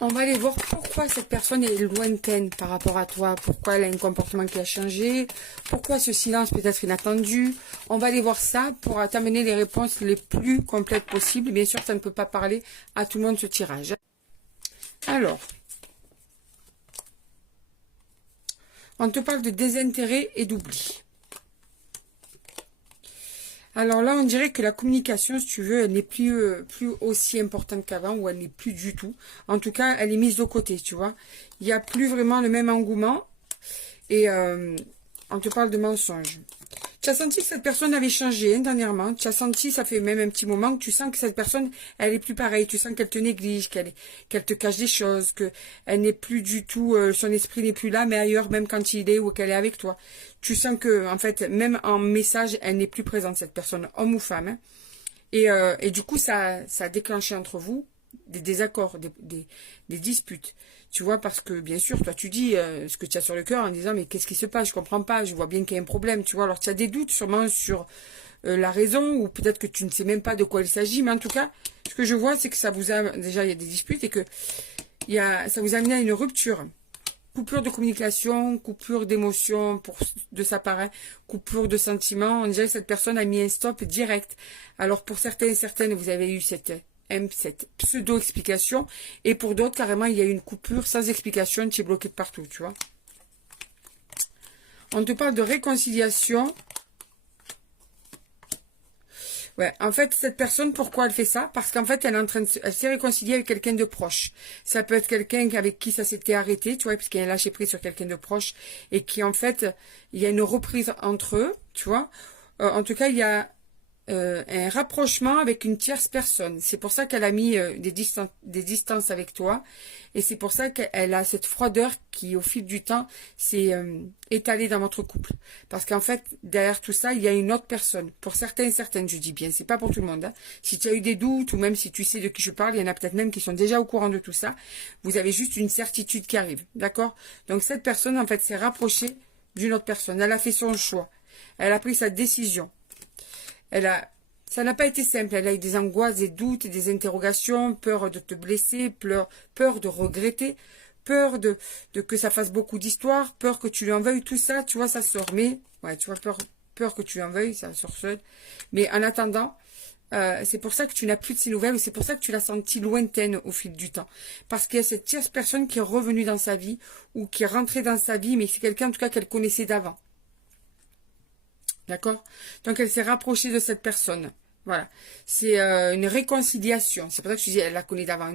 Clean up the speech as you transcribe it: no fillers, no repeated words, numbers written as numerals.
On va aller voir pourquoi cette personne est lointaine par rapport à toi, pourquoi elle a un comportement qui a changé, pourquoi ce silence peut être inattendu. On va aller voir ça pour t'amener les réponses les plus complètes possibles. Bien sûr, ça ne peut pas parler à tout le monde ce tirage. Alors, on te parle de désintérêt et d'oubli. Alors là, on dirait que la communication, si tu veux, elle n'est plus aussi importante qu'avant, ou elle n'est plus du tout. En tout cas, elle est mise de côté, tu vois. Il n'y a plus vraiment le même engouement. Et on te parle de mensonges. Tu as senti que cette personne avait changé hein, dernièrement. Tu as senti, ça fait même un petit moment, que tu sens que cette personne, elle est plus pareille. Tu sens qu'elle te néglige, qu'elle te cache des choses, qu'elle n'est plus du tout, son esprit n'est plus là, mais ailleurs, même quand il est ou qu'elle est avec toi. Tu sens que, en fait, même en message, elle n'est plus présente, cette personne, homme ou femme. Hein. Et du coup, ça a déclenché entre vous des désaccords, des disputes. Tu vois, parce que bien sûr, toi tu dis ce que tu as sur le cœur en disant mais qu'est-ce qui se passe, je comprends pas, je vois bien qu'il y a un problème, tu vois. Alors tu as des doutes sûrement sur la raison ou peut-être que tu ne sais même pas de quoi il s'agit, mais en tout cas, ce que je vois c'est que ça vous a, déjà il y a des disputes et que ça vous a amené à une rupture. Coupure de communication, coupure d'émotions de sa part, hein, coupure de sentiments. On dirait que cette personne a mis un stop direct. Alors pour certains et certaines, vous avez eu cette pseudo-explication. Et pour d'autres, carrément, il y a eu une coupure sans explication. Tu es bloqué de partout, tu vois. On te parle de réconciliation. Ouais, en fait, cette personne, pourquoi elle fait ça? Parce qu'en fait, elle s'est réconciliée avec quelqu'un de proche. Ça peut être quelqu'un avec qui ça s'était arrêté, tu vois, parce qu'il y a un lâcher prise sur quelqu'un de proche et qui, en fait, il y a une reprise entre eux, tu vois. En tout cas, il y a un rapprochement avec une tierce personne. C'est pour ça qu'elle a mis des distances avec toi. Et c'est pour ça qu'elle a cette froideur qui, au fil du temps, s'est étalée dans votre couple. Parce qu'en fait, derrière tout ça, il y a une autre personne. Pour certains et certaines, je dis bien, c'est pas pour tout le monde. Hein. Si tu as eu des doutes, ou même si tu sais de qui je parle, il y en a peut-être même qui sont déjà au courant de tout ça. Vous avez juste une certitude qui arrive. D'accord? Donc cette personne, en fait, s'est rapprochée d'une autre personne. Elle a fait son choix. Elle a pris sa décision. Ça n'a pas été simple. Elle a eu des angoisses, des doutes, des interrogations, peur de te blesser, peur de regretter, peur de que ça fasse beaucoup d'histoires, peur que tu lui en veuilles, tout ça, tu vois, ça sort. Mais, ouais, tu vois, peur que tu lui en veuilles, ça sort seul. Mais en attendant, c'est pour ça que tu n'as plus de ces nouvelles, ou c'est pour ça que tu l'as sentie lointaine au fil du temps. Parce qu'il y a cette tierce personne qui est revenue dans sa vie, ou qui est rentrée dans sa vie, mais c'est quelqu'un, en tout cas, qu'elle connaissait d'avant. D'accord? Donc, elle s'est rapprochée de cette personne. Voilà. C'est une réconciliation. C'est pour ça que je dis, elle la connaît d'avant.